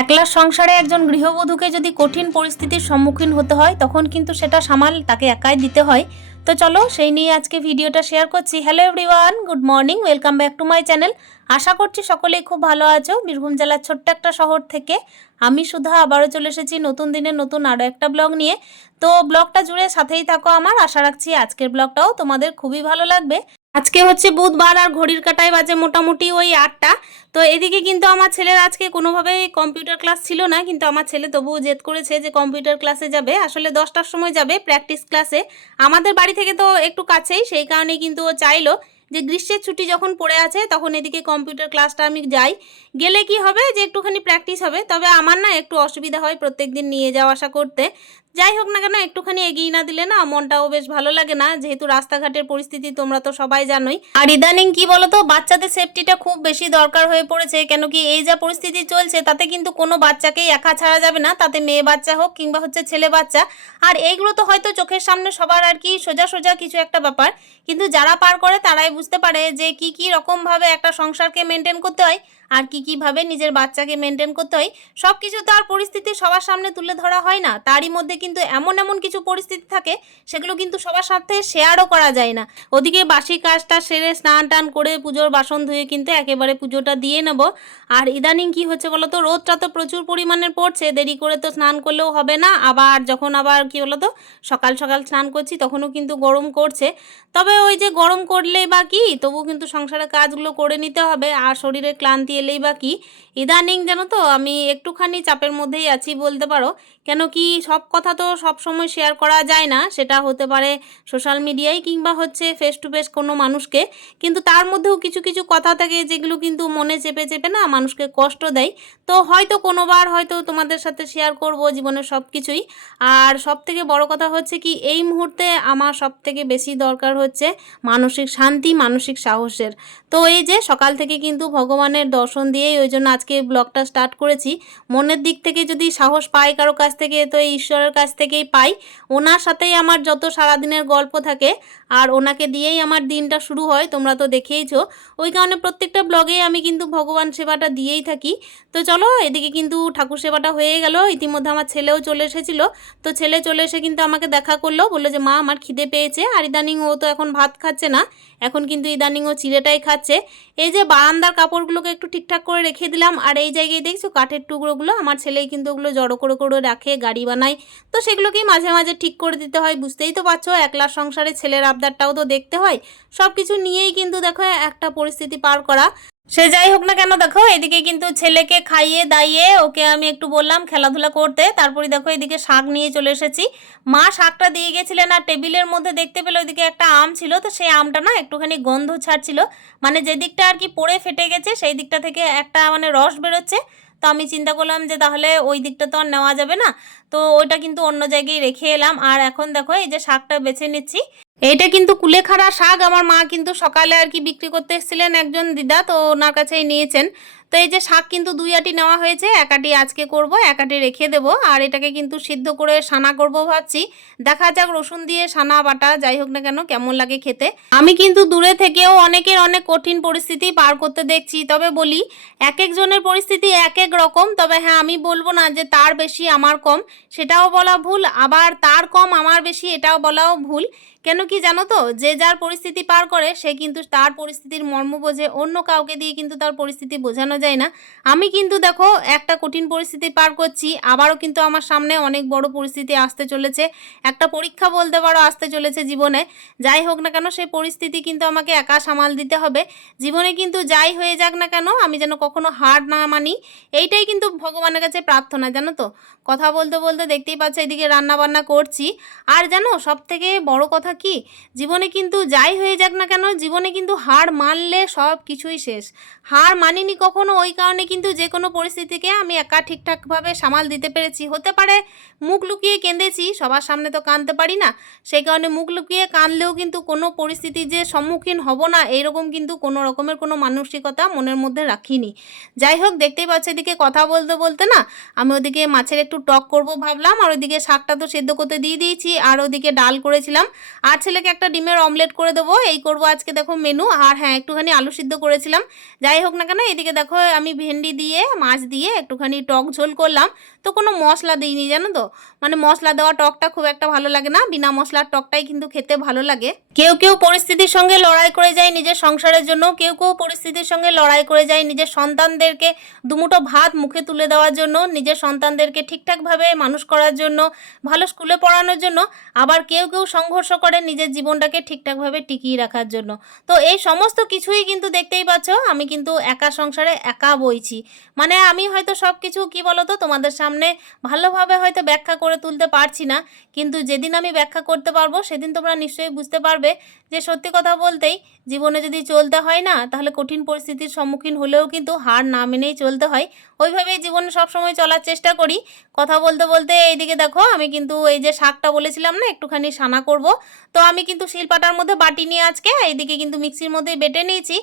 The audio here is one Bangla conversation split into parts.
একলা সংসারে একজন গৃহবধূকে যদি কঠিন পরিস্থিতির সম্মুখীন হতে হয়, তখন কিন্তু সেটা সামাল তাকে একাই দিতে হয়। তো চলো সেই নিয়ে আজকে ভিডিওটা শেয়ার করছি। Hello everyone good morning welcome back to my channel আশা করছি সকলেই খুব ভালো আছো। বীরভূম জেলার ছোট্ট একটা শহর থেকে আমি সুধা আবারও চলে এসেছি নতুন দিনে নতুন আরও একটা ব্লগ নিয়ে। তো ব্লগটা জুড়ে সাথেই থাকো আমার। আশা রাখছি আজকের ব্লগটাও তোমাদের খুবই ভালো লাগবে। আজকে হচ্ছে বুধবার আর ঘড়ির কাটায় বাজে মোটামুটি ওই আটটা। তো এদিকে কিন্তু আমার ছেলের আজকে কোনোভাবেই কম্পিউটার ক্লাস ছিল না, কিন্তু আমার ছেলে তবুও জেদ করেছে যে কম্পিউটার ক্লাসে যাবে। আসলে দশটার সময় যাবে প্র্যাকটিস ক্লাসে। আমাদের বাড়ি থেকে তো একটু কাছেই, সেই কারণেই কিন্তু ও চাইলো যে গ্রীষ্মের ছুটি যখন পড়ে আছে, তখন এদিকে কম্পিউটার ক্লাসটা আমি যাই। গেলে কি হবে যে একটুখানি প্র্যাকটিস হবে, তবে আমার না একটু অসুবিধা হয় প্রত্যেক দিন নিয়ে যাওয়া আসা করতে। যাই হোক না কেন, একটুখানি এগিয়ে না দিলে না মনটাও বেশ ভালো লাগে না। যেহেতু রাস্তাঘাটের পরিস্থিতি তোমরা তো সবাই জানোই। আর ইদানিং কি বলতো, বাচ্চাদের সেফটিটা খুব বেশি দরকার হয়ে পড়েছে, কেন কি এই যা পরিস্থিতি চলছে, তাতে কিন্তু কোনো বাচ্চাকেই একা ছাড়া যাবে না। তাতে মেয়ে বাচ্চা হোক কিংবা হচ্ছে ছেলে বাচ্চা। আর এইগুলো তো হয়তো চোখের সামনে সবার আর কি সোজা সোজা কিছু একটা ব্যাপার। কিন্তু যারা পার করে তারাই বুঝতে পারে যে কি কি রকমভাবে একটা সংসারকে মেনটেন করতে হয়। আর কি কীভাবে নিজের বাচ্চাকে মেনটেন করতে হয় সব কিছু তো আর পরিস্থিতি সবার সামনে তুলে ধরা হয় না। তারই মধ্যে কিন্তু এমন এমন কিছু পরিস্থিতি থাকে, সেগুলো কিন্তু সবার সাথে শেয়ারও করা যায় না। ওদিকে বাসি কাজটা সেরে স্নান টান করে পুজোর বাসন ধুয়ে কিন্তু একেবারে পুজোটা দিয়ে নেব। আর ইদানিং কি হচ্ছে বলো তো রোদটা তো প্রচুর পরিমাণের পড়ছে, দেরি করে তো স্নান করলেও হবে না। আবার যখন আবার কি বলো তো সকাল সকাল স্নান করছি তখনও কিন্তু গরম করছে। তবে ওই যে গরম করলেই বা কি তবু কিন্তু সংসারের কাজগুলো করে নিতে হবে। আর শরীরে ক্লান্তি এলেই বা কি ইদানিং জানো তো, আমি একটুখানি চাপের মধ্যেই আছি বলতে পারো। কেন কি সব কথা তো সব সময় শেয়ার করা যায় না, সেটা হতে পারে সোশ্যাল মিডিয়ায় কিংবা হচ্ছে ফেস টু ফেস কোনো মানুষকে। কিন্তু তার মধ্যেও কিছু কিছু কথা থাকে যেগুলো কিন্তু মনে চেপে চেপে না মানুষকে কষ্ট দেয়। তো হয়তো কোনোবার হয়তো তোমাদের সাথে শেয়ার করব জীবনের সব কিছুই। আর সব থেকে বড় কথা হচ্ছে কি, এই মুহূর্তে আমার সব থেকে বেশি দরকার হচ্ছে মানসিক শান্তি, মানসিক সাহসের। তো এই যে সকাল থেকে কিন্তু ভগবানের দর্শন দিয়েই ওই জন্য আজকে ব্লগটা স্টার্ট করেছি। মনের দিক থেকে যদি সাহস পাই, কারও কাছ থেকে, তো ঈশ্বরের কাছ থেকেই পাই। ওনার সাথেই আমার যত সারাদিনের গল্প থাকে, আর ওনাকে দিয়েই আমার দিনটা শুরু হয়, তোমরা তো দেখেইছো। ওই কারণে প্রত্যেকটা ব্লগে আমি কিন্তু ভগবান সেবাটা দিয়েই থাকি। তো চলো, এদিকে কিন্তু ঠাকুর সেবাটা হয়ে গেল। ইতিমধ্যে আমার ছেলেও চলে এসেছিল। তো ছেলে চলে এসে কিন্তু আমাকে দেখা করল। বলল যে, মা, আমার খিদে পেয়েছে। আর ইদানিং ও তো এখন ভাত খাচ্ছে না। এখন কিন্তু ইদানিং ও চিড়েটাই খাচ্ছে। এই যে বারান্দার কাপড়গুলোকে একটু ঠিকঠাক করে রেখে দিলাম, আর এই জায়গায় দেখছ কাঠের টুকরোগুলো? আমার ছেলেই কিন্তু ওগুলো জড়ো করে করে রাখে, গাড়ি বানায়। তো সেগুলোকেই মাঝে মাঝে ঠিক করে দিতে হয়, বুঝতেই তো পারছ। একলা সংসারে ছেলের আবদারটাও তো দেখতে হয়। সব কিছু নিয়েই কিন্তু দেখো একটা পরিস্থিতি পার করা। সে যাই হোক না কেন, দেখো, এদিকে কিন্তু ছেলেকে খাইয়ে দাইয়ে ওকে আমি একটু বললাম খেলাধুলা করতে। তারপরে দেখো, এদিকে শাক নিয়ে চলে এসেছি। মা শাকটা দিয়ে গেছিলেন আর টেবিলের মধ্যে দেখতে পেলে ওইদিকে একটা আম ছিল। তো সেই আমটা না একটুখানি গন্ধ ছাড়ছিল। মানে যে দিকটা আর কি পড়ে ফেটে গেছে, সেই দিকটা থেকে একটা মানে রস বেরোচ্ছে। তো আমি চিন্তা করলাম যে তাহলে ওই দিকটা তো আর নেওয়া যাবে না। তো ওইটা কিন্তু অন্য জায়গায় রেখে এলাম। আর এখন দেখো, এই যে শাকটা বেছে নিচ্ছি। এইটা কিন্তু কুলেখাড়া শাক। আমার মা কিন্তু সকালে আর কি বিক্রি করতে এসেছিলেন একজন দিদা, তো ওনার কাছেই নিয়েছেন। তো এই যে শাক কিন্তু দুই আটি নেওয়া হয়েছে, এক আটি আজকে করব, এক আটি রেখে দেবো। আর এটাকে কিন্তু সিদ্ধ করে সানা করব ভাবছি। দেখা যাক, রসুন দিয়ে সানা বাটা, যাই হোক না কেন, কেমন লাগে খেতে। আমি কিন্তু দূরে থেকেও অনেকের অনেক কঠিন পরিস্থিতি পার করতে দেখছি। তবে বলি, এক একজনের পরিস্থিতি এক এক রকম। তবে হ্যাঁ আমি বলব না যে তার বেশি, আমার কম। সেটাও বলা ভুল, আবার তার কম, আমার বেশি, এটাও বলাও ভুল। কেন কি জানো তো, যে যার পরিস্থিতি পার করে, সে কিন্তু তার পরিস্থিতির মর্ম বোঝে অন্য কাউকে দিয়ে কিন্তু তার পরিস্থিতি বোঝানো যায়। না। আমি কিন্তু দেখো একটা কঠিন পরিস্থিতি পার করছি, আবারও কিন্তু আমার সামনে অনেক বড় পরিস্থিতি আসতে চলেছে। একটা পরীক্ষা বলতে পারো আসতে চলেছে জীবনে। যাই হোক না কেন, সেই পরিস্থিতি কিন্তু আমাকে একা সামাল দিতে হবে। জীবনে কিন্তু যাই হয়ে যাক না কেন, আমি যেন কখনো হার না মানি, এইটাই কিন্তু ভগবানের কাছে প্রার্থনা, জানো তো? কথা বলতে বলতে দেখতেই পাচ্ছ এদিকে রান্না বান্না করছি। আর জানো সব থেকে বড় কথা কি? জীবনে কিন্তু যাই হয়ে যাক না কেন, জীবনে কিন্তু হার মানলে সব কিছুই শেষ। হার মানিনি কখনো ওই কারণে কিন্তু যে কোনো পরিস্থিতিকে আমি একা ঠিকঠাকভাবে সামাল দিতে পেরেছি। হতে পারে মুখ লুকিয়ে কেঁদেছি, সবার সামনে তো কাঁদতে পারি না। সেই কারণে মুখ লুকিয়ে কাঁদলেও কিন্তু কোনো পরিস্থিতি যে সম্মুখীন হব না, এইরকম কিন্তু কোনো রকমের কোনো মানসিকতা মনের মধ্যে রাখিনি। যাই হোক, দেখতেই পাচ্ছ এদিকে কথা বলতে বলতে না, আমি ওদিকে মাছের একটু টক করব ভাবলাম, আর ওদিকে শাকটা তো সেদ্ধ করতে দিয়ে দিয়েছি, আর ওদিকে ডাল করেছিলাম। আর ছেলেকে একটা ডিমের অমলেট করে দেবো, এই করব আজকে দেখো মেনু, আর হ্যাঁ একটুখানি আলু সিদ্ধ করেছিলাম। যাই হোক না কেন, এদিকে দেখো দেখো আমি ভেন্ডি দিয়ে মাছ দিয়ে একটুখানি টক ঝোল করলাম। তো কোনো মশলা দিইনি, জানো তো? মানে মশলা দেওয়া টকটা খুব একটা ভালো লাগে না, বিনা মশলার টকটাই কিন্তু খেতে ভালো লাগে। কেউ কেউ পরিস্থিতির সঙ্গে লড়াই করে যায় নিজের সংসারের জন্য, কেউ কেউ পরিস্থিতির সঙ্গে লড়াই করে যায় নিজের সন্তানদেরকে দুমুঠো ভাত মুখে তুলে দেওয়ার জন্য, নিজের সন্তানদেরকে ঠিকঠাকভাবে মানুষ করার জন্য, ভালো স্কুলে পড়ানোর জন্য, আবার কেউ কেউ সংঘর্ষ করে নিজের জীবনটাকে ঠিকঠাকভাবে টিকিয়ে রাখার জন্য। তো এই সমস্ত কিছুই কিন্তু দেখতেই পাচ্ছ, আমি কিন্তু একা সংসারে একা বইছি। মানে আমি হয়তো সব কিছু কী বলতো, তোমাদের সামনে ভালোভাবে হয়তো ব্যাখ্যা করে তুলতে পারছি না, কিন্তু যেদিন আমি ব্যাখ্যা করতে পারব সেদিন তোমরা নিশ্চয়ই বুঝতে পারবে যে সত্যি কথা বলতেই জীবনে যদি চলতে হয় না, তাহলে কঠিন পরিস্থিতির সম্মুখীন হলেও কিন্তু হার না মেনেই চলতে হয়। ওইভাবেই জীবনে সবসময় চলার চেষ্টা করি। কথা বলতে বলতে এইদিকে দেখো, আমি কিন্তু এই যে শাকটা বলেছিলাম না, একটুখানি সানা করব। তো আমি কিন্তু শিলপাটার মধ্যে বাটি নিয়ে আজকে এইদিকে কিন্তু মিক্সির মধ্যে বেটে নিয়েছি।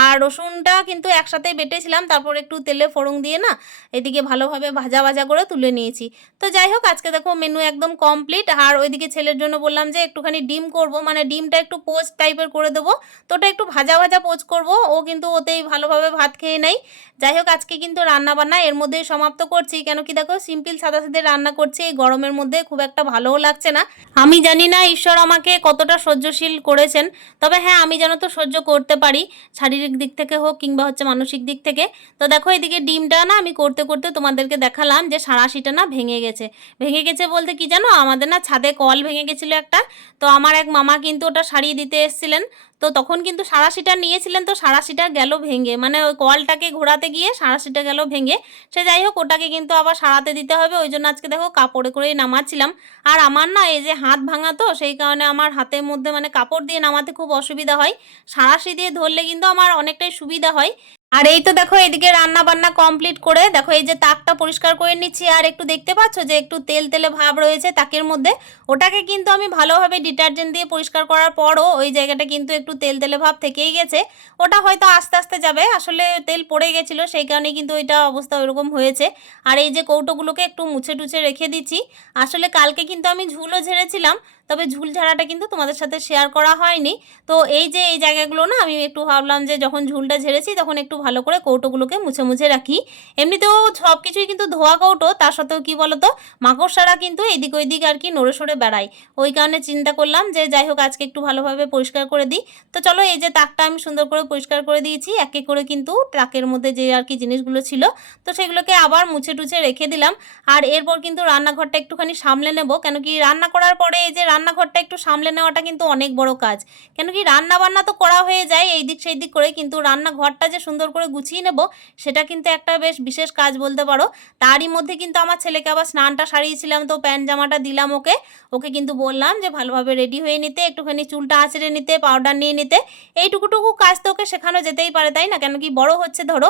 আর রসুনটা কিন্তু একসাথেই বেটেছিলাম, তারপর একটু তেলে ফোড়ন দিয়ে না এদিকে ভালোভাবে ভাজা ভাজা করে তুলে নিয়েছি। তো যাই হোক, আজকে দেখো মেনু একদম কমপ্লিট আর ওইদিকে ছেলের জন্য বললাম যে, একটুখানি ডিম করব। মানে ডিমটা একটু পোচ টাইপের করে দেবো। তো ওটা একটু ভাজা ভাজা পোচ করব। ও কিন্তু ওতেই ভালোভাবে ভাত খেয়ে নেয় যাই হোক, আজকে কিন্তু রান্না বান্না এর মধ্যেই সমাপ্ত করছি। কেন কি দেখো সিম্পল সাদা সাদে রান্না করছি। এই গরমের মধ্যে খুব একটা ভালোও লাগছে না। আমি জানি না ঈশ্বর আমাকে কতটা সহ্যশীল করেছেন। তবে হ্যাঁ আমি যেন তো সহ্য করতে পারি। শারীরিক দিক থেকে হোক কিংবা হচ্ছে মানসিক দিক থেকে। তো দেখো, এদিকে ডিমটা না আমি করতে করতে তোমাদেরকে দেখালাম যে সাঁড়াশিটা না ভেঙে গেছে। ভেঙে গেছে বলতে কি জানো? আমাদের না ছাদে কল ভেঙে গেছিল একটা। তো আমার এক মামা কিন্তু ওটা সারিয়ে দিতে এসেছিলেন। তো তখন কিন্তু সাঁড়াশিটা নিয়েছিলেন তো সাঁড়াশিটা গেল ভেঙে। মানে ওই কলটাকে ঘোরাতে গিয়ে সাঁড়াশিটা গেল ভেঙে। সে যাই হোক, ওটাকে কিন্তু আবার সারাতে দিতে হবে। ওই জন্য আজকে দেখো কাপড়ে করেই নামাচ্ছিলাম। আর আমার না এই যে হাত ভাঙা তো, সেই কারণে আমার হাতের মধ্যে মানে কাপড় দিয়ে নামাতে খুব অসুবিধা হয়। সাঁড়াশি দিয়ে ধরলে কিন্তু আমার অনেকটাই সুবিধা হয়। আর এই তো দেখো এদিকে রান্না বান্না কমপ্লিট করে, দেখো এই যে তাকটা পরিষ্কার করে নিচ্ছি, আর একটু দেখতে পাচ্ছ যে একটু তেল তেলে ভাব রয়েছে তাকের মধ্যে? ওটাকে কিন্তু আমি ভালোভাবে ডিটারজেন্ট দিয়ে পরিষ্কার করার পরও ওই জায়গাটা কিন্তু একটু তেল তেলে ভাব থেকেই গেছে। ওটা হয়তো আস্তে আস্তে যাবে, আসলে তেল পড়ে গেছিল, সেই কারণে কিন্তু ওইটা অবস্থা ওইরকম হয়েছে। আর এই যে কৌটোগুলোকে একটু মুছে টুছে রেখে দিচ্ছি। আসলে কালকে কিন্তু আমি ঝুলও ঝেড়েছিলাম, তবে ঝুল ঝাড়াটা কিন্তু তোমাদের সাথে শেয়ার করা হয়নি। তো এই যে এই জায়গাগুলো না, আমি একটু ভাবলাম যে যখন ঝুলটা ঝেড়েছি, তখন একটু ভালো করে কৌটোগুলোকে মুছে মুছে রাখি। এমনিতেও সব কিছুই কিন্তু ধোয়া কৌটো, তার সত্ত্বেও কী বলতো, মাকড়সারা কিন্তু এদিক ওইদিক আর কি নড়ে সরে বেড়ায়। ওই কারণে চিন্তা করলাম যে যাই হোক আজকে একটু ভালোভাবে পরিষ্কার করে দিই। তো চলো এই যে তাকটা আমি সুন্দর করে পরিষ্কার করে দিয়েছি, এক এক করে কিন্তু তাকের মধ্যে যে আর কি জিনিসগুলো ছিল, তো সেগুলোকে আবার মুছে টুছে রেখে দিলাম। আর এরপর কিন্তু রান্নাঘরটা একটুখানি সামলে নেব কেন কি রান্না করার পরে এই যে রান্নাঘরটা একটু সামলে নেওয়াটা কিন্তু অনেক বড় কাজ। কেন কি রান্না বান্না তো করা হয়ে যায়, এই দিক সেই দিক করে কিন্তু রান্নাঘরটা যে সুন্দর করে গুছিয়ে নেব, সেটা কিন্তু একটা বেশ বিশেষ কাজ বলতে পারো। তারই মধ্যে কিন্তু আমার ছেলেকে আবার স্নানটা সারিয়েছিলাম, তো প্যান্ট জামাটা দিলাম ওকে। ওকে কিন্তু বললাম যে ভালোভাবে রেডি হয়ে নিতে, একটুখানি চুলটা আঁচড়ে নিতে, পাউডার নিয়ে নিতে। এইটুকুটুকু কাজ তো ওকে শেখানো যেতেই পারে, তাই না? কেন কি বড় হচ্ছে ধরো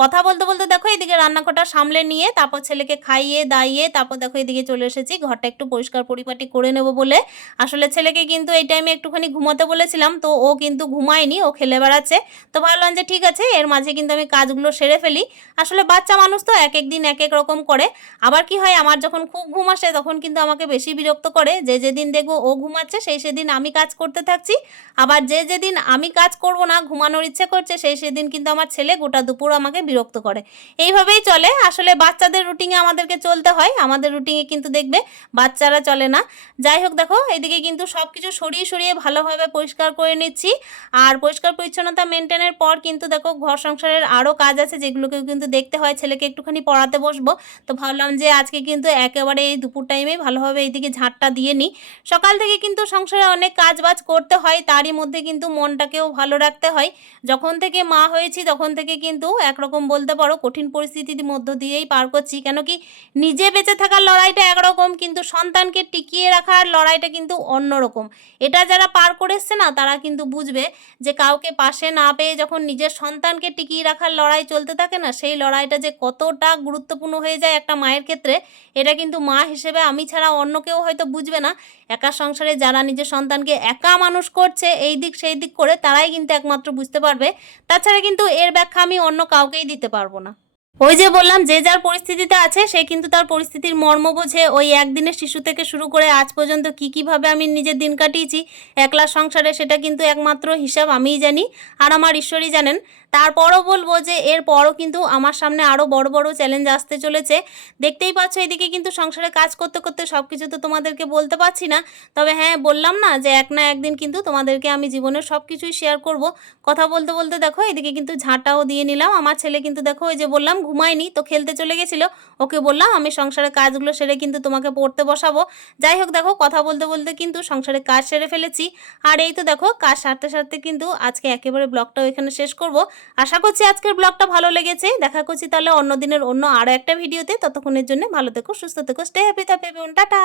কথা বলতে বলতে দেখো এদিকে রান্নাঘরটা সামলে নিয়ে তারপর ছেলেকে খাইয়ে, দাইয়ে তারপর দেখো এদিকে চলে এসেছি। ঘরটা একটু পরিষ্কার পরিপাটি করে নেব বলে। আসলে ছেলেকে কিন্তু এই টাইমে একটুখানি ঘুমোতে বলেছিলাম, তো ও কিন্তু ঘুমায়নি, ও খেলে বেড়াচ্ছে। তো ভাবলাম যে ঠিক আছে, এর মাঝে কিন্তু আমি কাজগুলো সেরে ফেলি। আসলে বাচ্চা মানুষ তো এক এক দিন এক এক রকম করে। আবার কি হয়, আমার যখন খুব ঘুম আসে তখন কিন্তু আমাকে বেশি বিরক্ত করে। যে যেদিন দেখব ও ঘুমাচ্ছে, সেই সেদিন আমি কাজ করতে থাকছি। আবার যে যেদিন আমি কাজ করব না, ঘুমানোর ইচ্ছে করছে, সেই সেদিন কিন্তু আমার ছেলে গোটা দুপুর আমাকে বিরক্ত করে। এইভাবেই চলে। আসলে বাচ্চাদের রুটিনে আমাদেরকে চলতে হয়। আমাদের রুটিনে কিন্তু দেখবে বাচ্চারা চলে না। যাই হোক, দেখো, এদিকে কিন্তু সব কিছু সরিয়ে সরিয়ে ভালোভাবে পরিষ্কার করে নিচ্ছি। আর পরিষ্কার পরিচ্ছন্নতা মেনটেনের পর কিন্তু দেখো, ঘর সংসারের আরও কাজ আছে যেগুলোকেও কিন্তু দেখতে হয়। ছেলেকে একটুখানি পড়াতে বসবো। তো ভাবলাম যে আজকে কিন্তু একেবারে এই দুপুর টাইমে ভালোভাবে এইদিকে ঝাঁটটা দিয়ে নিই। সকাল থেকে কিন্তু সংসারে অনেক কাজ বাজ করতে হয়। তারই মধ্যে কিন্তু মনটাকেও ভালো রাখতে হয়। যখন থেকে মা হয়েছি, তখন থেকে কিন্তু একরকম বলতে পারো, কঠিন পরিস্থিতির মধ্য দিয়েই পার করছি। কেন কি নিজে বেঁচে থাকার লড়াইটা একরকম, কিন্তু সন্তানকে টিকিয়ে রাখার লড়াইটা কিন্তু অন্যরকম। এটা যারা পার করে এসছে না, তারা কিন্তু বুঝবে যে কাউকে পাশে না পেয়ে যখন নিজের সন্তানকে টিকিয়ে রাখার লড়াই চলতে থাকে না, সেই লড়াইটা যে কতটা গুরুত্বপূর্ণ হয়ে যায় একটা মায়ের ক্ষেত্রে এটা কিন্তু মা হিসেবে আমি ছাড়া অন্য কেউ হয়তো বুঝবে না। একা সংসারে যারা নিজের সন্তানকে একা মানুষ করছে, এই দিক সেই দিক করে, তারাই কিন্তু একমাত্র বুঝতে পারবে। তাছাড়া কিন্তু এর ব্যাখ্যা আমি অন্য কাউকেই দিতে পারব না। ওই যে বললাম, যে যার পরিস্থিতিতে আছে, সে কিন্তু তার পরিস্থিতির মর্ম বোঝে। ওই একদিনের শিশু থেকে শুরু করে আজ পর্যন্ত কি কীভাবে আমি নিজের দিন কাটিয়েছি, একলা সংসারে সেটা কিন্তু একমাত্র হিসাব আমিই জানি। আর আমার ঈশ্বরই জানেন। তারপরও বলব যে এর পরও কিন্তু আমার সামনে আরও বড় বড় চ্যালেঞ্জ আসতে চলেছে। দেখতেই পাচ্ছ, এদিকে কিন্তু সংসারে কাজ করতে করতে সব কিছু তো তোমাদেরকে বলতে পারছি না। তবে হ্যাঁ বললাম না যে, এক না একদিন কিন্তু তোমাদেরকে আমি জীবনের সব কিছুই শেয়ার করব। কথা বলতে বলতে দেখো, এদিকে কিন্তু ঝাঁটাও দিয়ে নিলাম। আমার ছেলে কিন্তু দেখো, ওই যে বললাম ঘুমায়নি, তো খেলতে চলে গেছিল। ওকে বললাম, আমি সংসারের কাজগুলো সেরে কিন্তু তোমাকে পড়তে বসাবো। যাই হোক দেখো, কথা বলতে বলতে কিন্তু সংসারের কাজ সেরে ফেলেছি। আর এই তো দেখো, কাজ সারতে সারতে কিন্তু আজকে একেবারে ব্লগটা এখানে শেষ করব। আশা করছি আজকের ব্লগটা ভালো লেগেছে। দেখা করছি তাহলে অন্য দিনের অন্য আরও একটা ভিডিওতে। ততক্ষণের জন্য ভালো থেকো, সুস্থ থেকো স্টে হ্যাপি থাকবে টাটা!